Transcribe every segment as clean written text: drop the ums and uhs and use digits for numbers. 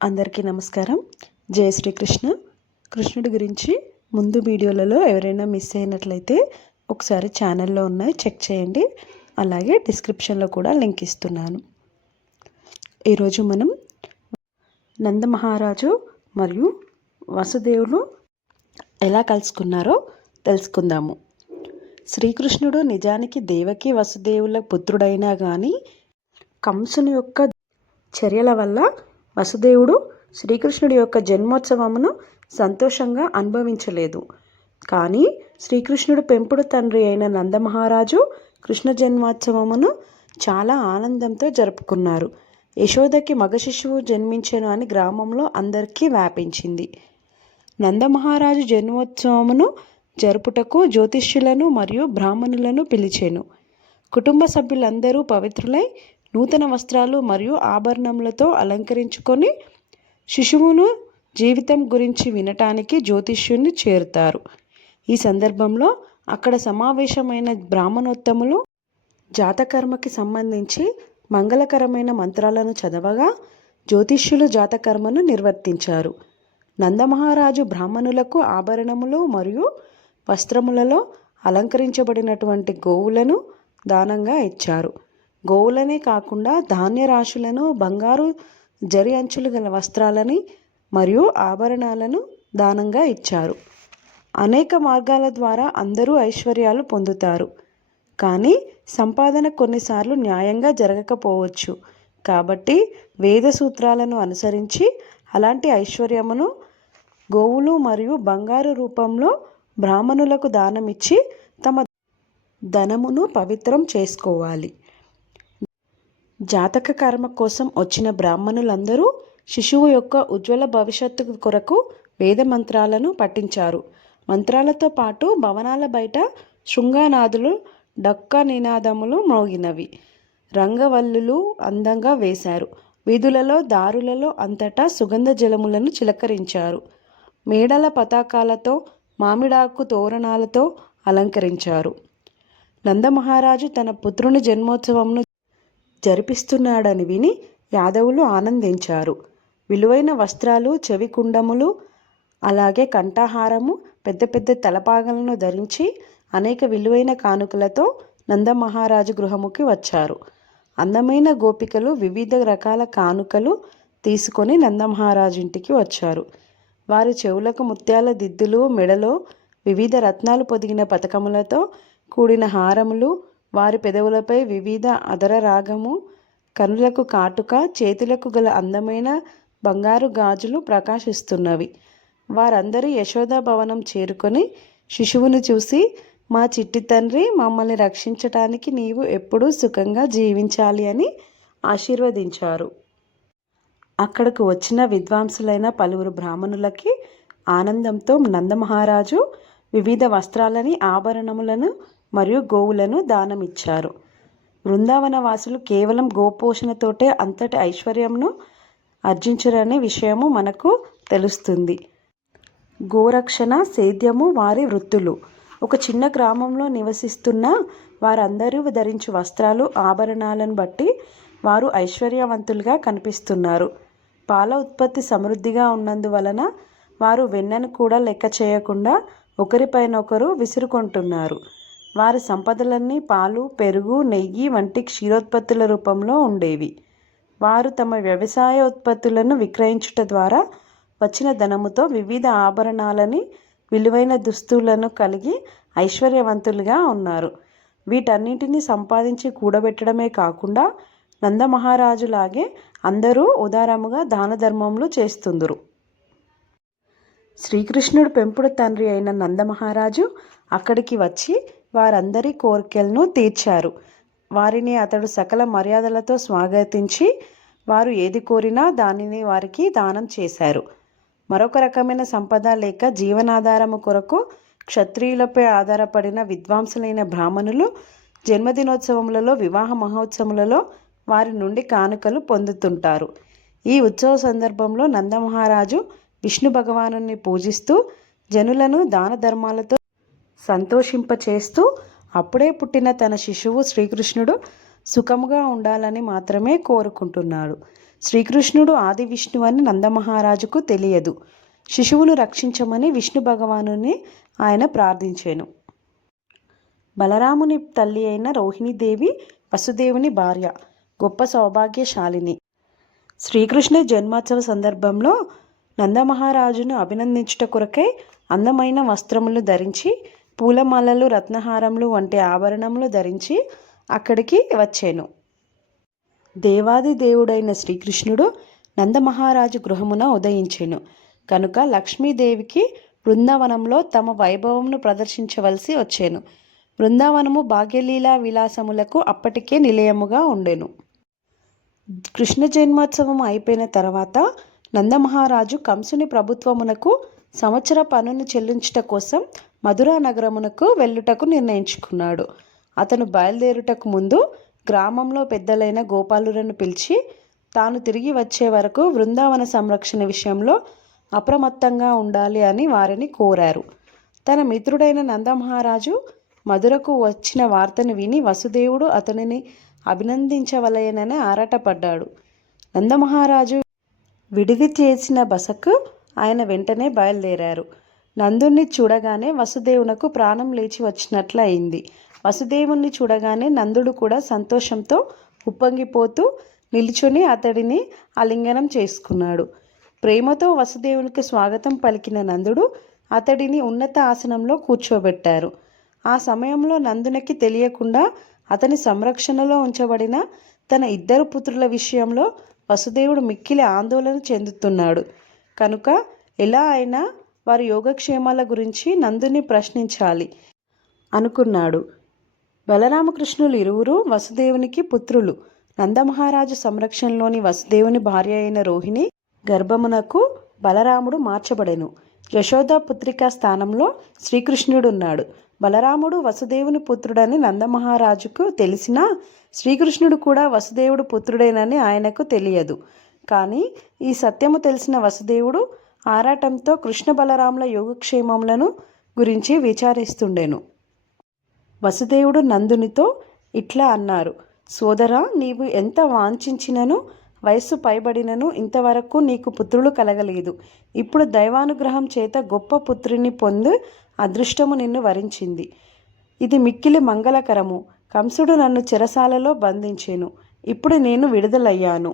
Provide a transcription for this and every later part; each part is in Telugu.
అందరికీ నమస్కారం. జయ శ్రీకృష్ణ. కృష్ణుడి గురించి ముందు వీడియోలలో ఎవరైనా మిస్ అయినట్లయితే ఒకసారి ఛానల్లో ఉన్నాయి చెక్ చేయండి. అలాగే డిస్క్రిప్షన్లో కూడా లింక్ ఇస్తున్నాను. ఈరోజు మనం నందమహారాజు మరియు వసుదేవులు ఎలా కలుసుకున్నారో తెలుసుకుందాము. శ్రీకృష్ణుడు నిజానికి దేవకి వసుదేవుల పుత్రుడైనా కానీ కంసుని యొక్క చర్యల వల్ల వసుదేవుడు శ్రీకృష్ణుడి యొక్క జన్మోత్సవమును సంతోషంగా అనుభవించలేదు. కానీ శ్రీకృష్ణుడు పెంపుడు తండ్రి అయిన నందమహారాజు కృష్ణ జన్మోత్సవమును చాలా ఆనందంతో జరుపుకున్నారు. యశోదకి మగ శిశువు జన్మించెను అని గ్రామంలో అందరికీ వ్యాపించింది. నందమహారాజు జన్మోత్సవమును జరుపుటకు జ్యోతిష్యులను మరియు బ్రాహ్మణులను పిలిచెను. కుటుంబ సభ్యులందరూ పవిత్రులై నూతన వస్త్రాలు మరియు ఆభరణములతో అలంకరించుకొని శిశువును జీవితం గురించి వినటానికి జ్యోతిష్యుని చేరుతారు. ఈ సందర్భంలో అక్కడ సమావేశమైన బ్రాహ్మణోత్తములు జాతకర్మకి సంబంధించి మంగళకరమైన మంత్రాలను చదవగా జ్యోతిష్యులు జాతకర్మను నిర్వర్తించారు. నందమహారాజు బ్రాహ్మణులకు ఆభరణములు మరియు వస్త్రములలో అలంకరించబడినటువంటి గోవులను దానంగా ఇచ్చారు. గోవులనే కాకుండా ధాన్య రాశులను, బంగారు జరి అంచులు గల వస్త్రాలని మరియు ఆభరణాలను దానంగా ఇచ్చారు. అనేక మార్గాల ద్వారా అందరూ ఐశ్వర్యాలు పొందుతారు. కానీ సంపాదన కొన్నిసార్లు న్యాయంగా జరగకపోవచ్చు. కాబట్టి వేద సూత్రాలను అనుసరించి అలాంటి ఐశ్వర్యమును గోవులు మరియు బంగారు రూపంలో బ్రాహ్మణులకు దానమిచ్చి తమ ధనమును పవిత్రం చేసుకోవాలి. జాతక కర్మ కోసం వచ్చిన బ్రాహ్మణులందరూ శిశువు యొక్క ఉజ్వల భవిష్యత్తు కొరకు వేద మంత్రాలను పఠించారు. మంత్రాలతో పాటు భవనాల బయట శృంగనాదులు డక్క నినాదములు మ్రోగినవి. రంగవల్లులు అందంగా వేశారు. వీధులలో దారులలో అంతటా సుగంధ జలములను చిలకరించారు. మేడల పతాకాలతో మామిడాకు తోరణాలతో అలంకరించారు. నందమహారాజు తన పుత్రుని జన్మోత్సవంను జరిపిస్తున్నాడని విని యాదవులు ఆనందించారు. విలువైన వస్త్రాలు, చెవి కుండములు, అలాగే కంఠహారము, పెద్ద పెద్ద తలపాగలను ధరించి అనేక విలువైన కానుకలతో నందమహారాజు గృహముకి వచ్చారు. అందమైన గోపికలు వివిధ రకాల కానుకలు తీసుకొని నందమహారాజు ఇంటికి వచ్చారు. వారి చెవులకు ముత్యాల దిద్దులు, మెడలో వివిధ రత్నాలు పొదిగిన పతకములతో కూడిన హారములు, వారి పెదవులపై వివిధ అదర రాగము, కనులకు కాటుక, చేతులకు గల అందమైన బంగారు గాజులు ప్రకాశిస్తున్నవి. వారందరూ యశోదా భవనం చేరుకొని శిశువును చూసి, మా చిట్టి తండ్రి, మమ్మల్ని రక్షించటానికి నీవు ఎప్పుడూ సుఖంగా జీవించాలి అని ఆశీర్వదించారు. అక్కడకు వచ్చిన విద్వాంసులైన పలువురు బ్రాహ్మణులకి ఆనందంతో నందమహారాజు వివిధ వస్త్రాలని, ఆభరణములను మరియు గోవులను దానమిచ్చారు. బృందావన వాసులు కేవలం గోపోషణతోటే అంతటి ఐశ్వర్యంను ఆర్జించరనే విషయము మనకు తెలుస్తుంది. గోరక్షణ, సేద్యము వారి వృత్తులు. ఒక చిన్న గ్రామంలో నివసిస్తున్న వారందరూ ధరించు వస్త్రాలు, ఆభరణాలను బట్టి వారు ఐశ్వర్యవంతులుగా కనిపిస్తున్నారు. పాల ఉత్పత్తి సమృద్ధిగా ఉన్నందువలన వారు వెన్నను కూడా లెక్క చేయకుండా ఒకరిపైనొకరు విసురుకుంటున్నారు. వారి సంపదలన్నీ పాలు, పెరుగు, నెయ్యి వంటి క్షీరోత్పత్తుల రూపంలో ఉండేవి. వారు తమ వ్యవసాయ ఉత్పత్తులను విక్రయించుట ద్వారా వచ్చిన ధనముతో వివిధ ఆభరణాలని, విలువైన దుస్తులను కలిగి ఐశ్వర్యవంతులుగా ఉన్నారు. వీటన్నిటిని సంపాదించి కూడబెట్టడమే కాకుండా నందమహారాజులాగే అందరూ ఉదారముగా దాన ధర్మములు చేస్తుందురు. శ్రీకృష్ణుడు పెంపుడు తండ్రి అయిన నందమహారాజు అక్కడికి వచ్చి వారందరి కోరికలను తీర్చారు. వారిని అతడు సకల మర్యాదలతో స్వాగతించి వారు ఏది కోరినా దానిని వారికి దానం చేశారు. మరొక రకమైన సంపద లేక జీవనాధారము కొరకు క్షత్రియులపై ఆధారపడిన విద్వాంసులైన బ్రాహ్మణులు జన్మదినోత్సవములలో, వివాహ మహోత్సవములలో వారి నుండి కానుకలు పొందుతుంటారు. ఈ ఉత్సవ సందర్భంలో నందమహారాజు విష్ణు భగవానుని పూజిస్తూ జనులను దాన ధర్మాలతో సంతోషింపచేస్తూ అప్పుడే పుట్టిన తన శిశువు శ్రీకృష్ణుడు సుఖముగా ఉండాలని మాత్రమే కోరుకుంటున్నాడు. శ్రీకృష్ణుడు ఆది విష్ణువు అని నందమహారాజుకు తెలియదు. శిశువును రక్షించమని విష్ణు భగవానుని ఆయన ప్రార్థించాను. బలరాముని తల్లి అయిన రోహిణీదేవి వసుదేవుని భార్య, గొప్ప సౌభాగ్యశాలిని. శ్రీకృష్ణ జన్మోత్సవ సందర్భంలో నందమహారాజును అభినందించుట కొరకై అందమైన వస్త్రములు ధరించి, పూలమాలలు, రత్నహారములు వంటి ఆభరణములు ధరించి అక్కడికి వచ్చాను. దేవాది దేవుడైన శ్రీకృష్ణుడు నందమహారాజు గృహమున ఉదయించెను కనుక లక్ష్మీదేవికి బృందావనంలో తమ వైభవమును ప్రదర్శించవలసి వచ్చాను. బృందావనము భాగ్యలీలా విలాసములకు అప్పటికే నిలయముగా ఉండెను. కృష్ణ జన్మోత్సవం అయిపోయిన తర్వాత నందమహారాజు కంసుని ప్రభుత్వమునకు సంవత్సర పన్నును చెల్లించుట కోసం మధురా నగరమునకు వెళ్ళుటకు నిర్ణయించుకున్నాడు. అతను బయలుదేరుటకు ముందు గ్రామంలో పెద్దలైన గోపాలులను పిలిచి తాను తిరిగి వచ్చే వరకు బృందావన సంరక్షణ విషయంలో అప్రమత్తంగా ఉండాలి అని వారిని కోరారు. తన మిత్రుడైన నందమహారాజు మధురకు వచ్చిన వార్తను విని వసుదేవుడు అతనిని అభినందించవలయనని ఆరాటపడ్డాడు. నందమహారాజు విడిది చేసిన బసకు ఆయన వెంటనే బయలుదేరారు. నందుణ్ణి చూడగానే వసుదేవునకు ప్రాణం లేచి వచ్చినట్లు అయింది. వసుదేవుణ్ణి చూడగానే నందుడు కూడా సంతోషంతో ఉప్పొంగిపోతూ నిలుచుని అతడిని ఆలింగనం చేసుకున్నాడు. ప్రేమతో వసుదేవునికి స్వాగతం పలికిన నందుడు అతడిని ఉన్నత ఆసనంలో కూర్చోబెట్టారు. ఆ సమయంలో నందునికి తెలియకుండా అతని సంరక్షణలో ఉంచబడిన తన ఇద్దరు పుత్రుల విషయంలో వసుదేవుడు మిక్కిలి ఆందోళన చెందుతున్నాడు కనుక ఎలా అయినా వారి యోగక్షేమాల గురించి నందుని ప్రశ్నించాలి అనుకున్నాడు. బలరామకృష్ణులు ఇరువురు వసుదేవునికి పుత్రులు. నందమహారాజు సంరక్షణలోని వసుదేవుని భార్య అయిన రోహిణి గర్భమునకు బలరాముడు మార్చబడెను. యశోద పుత్రిక స్థానంలో శ్రీకృష్ణుడున్నాడు. బలరాముడు వసుదేవుని పుత్రుడని నందమహారాజుకు తెలిసినా శ్రీకృష్ణుడు కూడా వసుదేవుడు పుత్రుడేనని ఆయనకు తెలియదు. కానీ ఈ సత్యము తెలిసిన వసుదేవుడు ఆరాటంతో కృష్ణ బలరాముల యోగక్షేమములను గురించి విచారిస్తుండెను. వసుదేవుడు నందునితో ఇట్లా అన్నారు: సోదరా, నీవు ఎంత వాంఛించినను వయస్సు పైబడినను ఇంతవరకు నీకు పుత్రులు కలగలేదు. ఇప్పుడు దైవానుగ్రహం చేత గొప్ప పుత్రుని పొందు అదృష్టము నిన్ను వరించింది. ఇది మిక్కిలి మంగళకరము. కంసుడు నన్ను చెరసాలలో బంధించెను. ఇప్పుడు నేను విడుదలయ్యాను.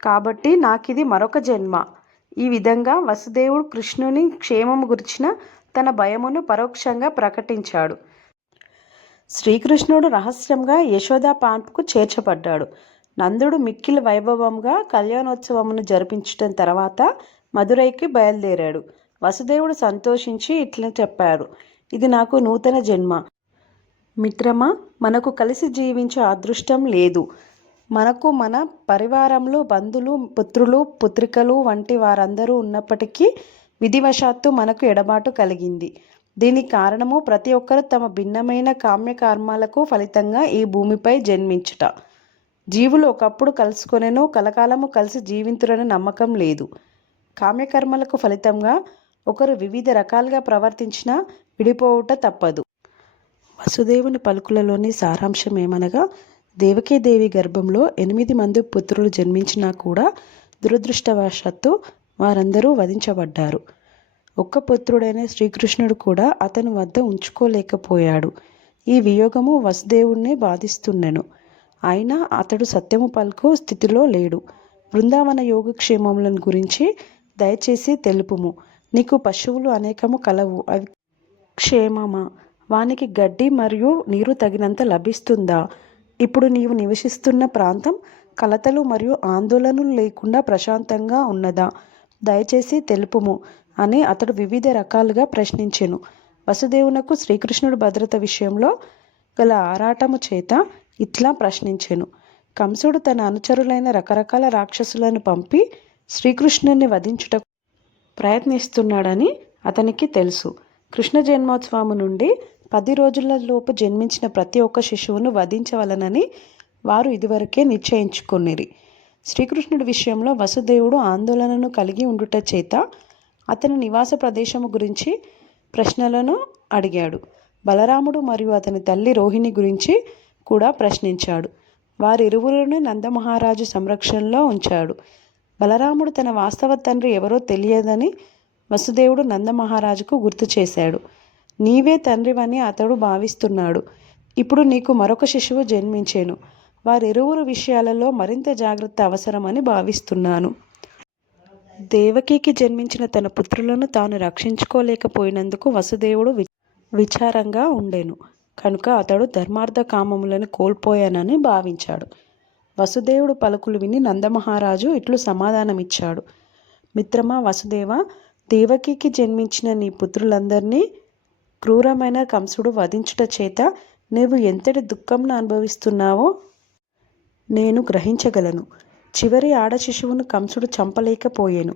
కాబట్టి నాకిది మరొక జన్మ. ఈ విధంగా వసుదేవుడు కృష్ణుని క్షేమము గురించిన తన భయమును పరోక్షంగా ప్రకటించాడు. శ్రీకృష్ణుడు రహస్యంగా యశోదా పాన్పుకు చేర్చబడ్డాడు. నందుడు మిక్కిలి వైభవంగా కళ్యాణోత్సవమును జరిపించటం తర్వాత మదురైకి బయలుదేరాడు. వసుదేవుడు సంతోషించి ఇట్లా చెప్పాడు: ఇది నాకు నూతన జన్మ. మిత్రమా, మనకు కలిసి జీవించే అదృష్టం లేదు. మనకు మన పరివారంలో బంధువులు, పుత్రులు, పుత్రికలు వంటి వారందరూ ఉన్నప్పటికీ విధివశాత్తు మనకు ఎడబాటు కలిగింది. దీనికి కారణము ప్రతి ఒక్కరు తమ భిన్నమైన కామ్యకర్మాలకు ఫలితంగా ఈ భూమిపై జన్మించుట. జీవులు ఒకప్పుడు కలుసుకొనెను, కలకాలము కలిసి జీవింతురని నమ్మకం లేదు. కామ్యకర్మలకు ఫలితంగా ఒకరు వివిధ రకాలుగా ప్రవర్తించినా విడిపోవుట తప్పదు. వసుదేవుని పలుకులలోని సారాంశం ఏమనగా, దేవకీదేవి గర్భంలో 8 మంది పుత్రులు జన్మించినా కూడా దురదృష్టవశాత్తు వారందరూ వధించబడ్డారు. ఒక్క పుత్రుడైన శ్రీకృష్ణుడు కూడా అతని వద్ద ఉంచుకోలేకపోయాడు. ఈ వియోగము వసుదేవుణ్ణి బాధిస్తుండెను. అయినా అతడు సత్యము పలుకు స్థితిలో లేడు. బృందావన యోగక్షేమములను గురించి దయచేసి తెలుపుము. నీకు పశువులు అనేకము కలవు, అవి క్షేమమా? వానికి గడ్డి మరియు నీరు తగినంత లభిస్తుందా? ఇప్పుడు నీవు నివసిస్తున్న ప్రాంతం కలతలు మరియు ఆందోళనలు లేకుండా ప్రశాంతంగా ఉన్నదా? దయచేసి తెలుపుము అని అతడు వివిధ రకాలుగా ప్రశ్నించెను. వసుదేవునకు శ్రీకృష్ణుడు భద్రత విషయంలో గల ఆరాటము చేత ఇట్లా ప్రశ్నించెను: కంసుడు తన అనుచరులైన రకరకాల రాక్షసులను పంపి శ్రీకృష్ణుని వధించుటకు ప్రయత్నిస్తున్నాడని అతనికి తెలుసు. కృష్ణ జన్మోత్సవము నుండి 10 రోజులలోపు జన్మించిన ప్రతి ఒక్క శిశువును వధించవలనని వారు ఇదివరకే నిశ్చయించుకొనిరి. శ్రీకృష్ణుడి విషయంలో వసుదేవుడు ఆందోళనను కలిగి ఉండుట చేత అతని నివాస ప్రదేశము గురించి ప్రశ్నలను అడిగాడు. బలరాముడు మరియు అతని తల్లి రోహిణి గురించి కూడా ప్రశ్నించాడు. వారిరువురుని నందమహారాజు సంరక్షణలో ఉంచాడు. బలరాముడు తన వాస్తవ తండ్రి ఎవరో తెలియదని వసుదేవుడు నందమహారాజుకు గుర్తు చేశాడు. నీవే తండ్రివని అతడు భావిస్తున్నాడు. ఇప్పుడు నీకు మరొక శిశువు జన్మించేను. వారిరువురు విషయాలలో మరింత జాగ్రత్త అవసరమని భావిస్తున్నాను. దేవకికి జన్మించిన తన పుత్రులను తాను రక్షించుకోలేకపోయినందుకు వసుదేవుడు విచారంగా ఉండెను. కనుక అతడు ధర్మార్థ కామములను కోల్పోయానని భావించాడు. వసుదేవుడు పలుకులు విని నందమహారాజు ఇట్లు సమాధానమిచ్చాడు. మిత్రమా వసుదేవ, దేవకికి జన్మించిన నీ పుత్రులందరినీ క్రూరమైన కంసుడు వధించుట చేత నీవు ఎంతటి దుఃఖంను అనుభవిస్తున్నావో నేను గ్రహించగలను. చివరి ఆడ శిశువును కంసుడు చంపలేకపోయాను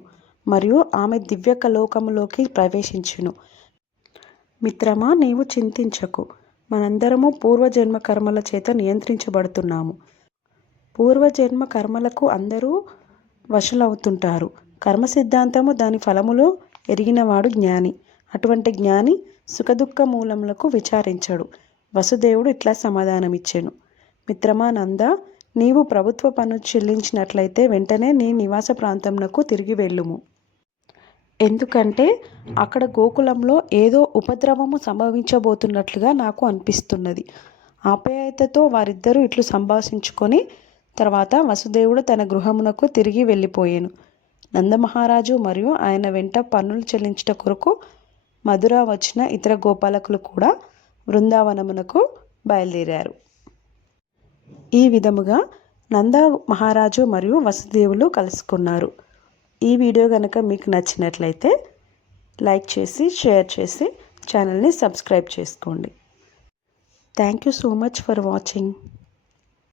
మరియు ఆమె దివ్యకలోకములోకి ప్రవేశించును. మిత్రమా, నీవు చింతించకు. మనందరము పూర్వజన్మ కర్మల చేత నియంత్రించబడుతున్నాము. పూర్వజన్మ కర్మలకు అందరూ వశులవుతుంటారు. కర్మ సిద్ధాంతము దాని ఫలములు ఎరిగినవాడు జ్ఞాని. అటువంటి జ్ఞాని సుఖదుఖ మూలములకు విచారించడు. వసుదేవుడు ఇట్లా సమాధానమిచ్చెను. మిత్రమా నంద, నీవు ప్రభుత్వ పన్ను చెల్లించినట్లయితే వెంటనే నీ నివాస ప్రాంతమునకు తిరిగి వెళ్ళుము. ఎందుకంటే అక్కడ గోకులంలో ఏదో ఉపద్రవము సంభవించబోతున్నట్లుగా నాకు అనిపిస్తున్నది. ఆప్యాయతతో వారిద్దరూ ఇట్లు సంభాషించుకొని తర్వాత వసుదేవుడు తన గృహమునకు తిరిగి వెళ్ళిపోయాను. నందమహారాజు మరియు ఆయన వెంట పన్నులు చెల్లించుట కొరకు మధుర వచ్చిన ఇతర గోపాలకులు కూడా బృందావనమునకు బయలుదేరారు. ఈ విధముగా నంద మహారాజు మరియు వసుదేవులు కలుసుకున్నారు. ఈ వీడియో కనుక మీకు నచ్చినట్లయితే లైక్ చేసి షేర్ చేసి ఛానల్ని సబ్స్క్రైబ్ చేసుకోండి. Thank you so much for watching.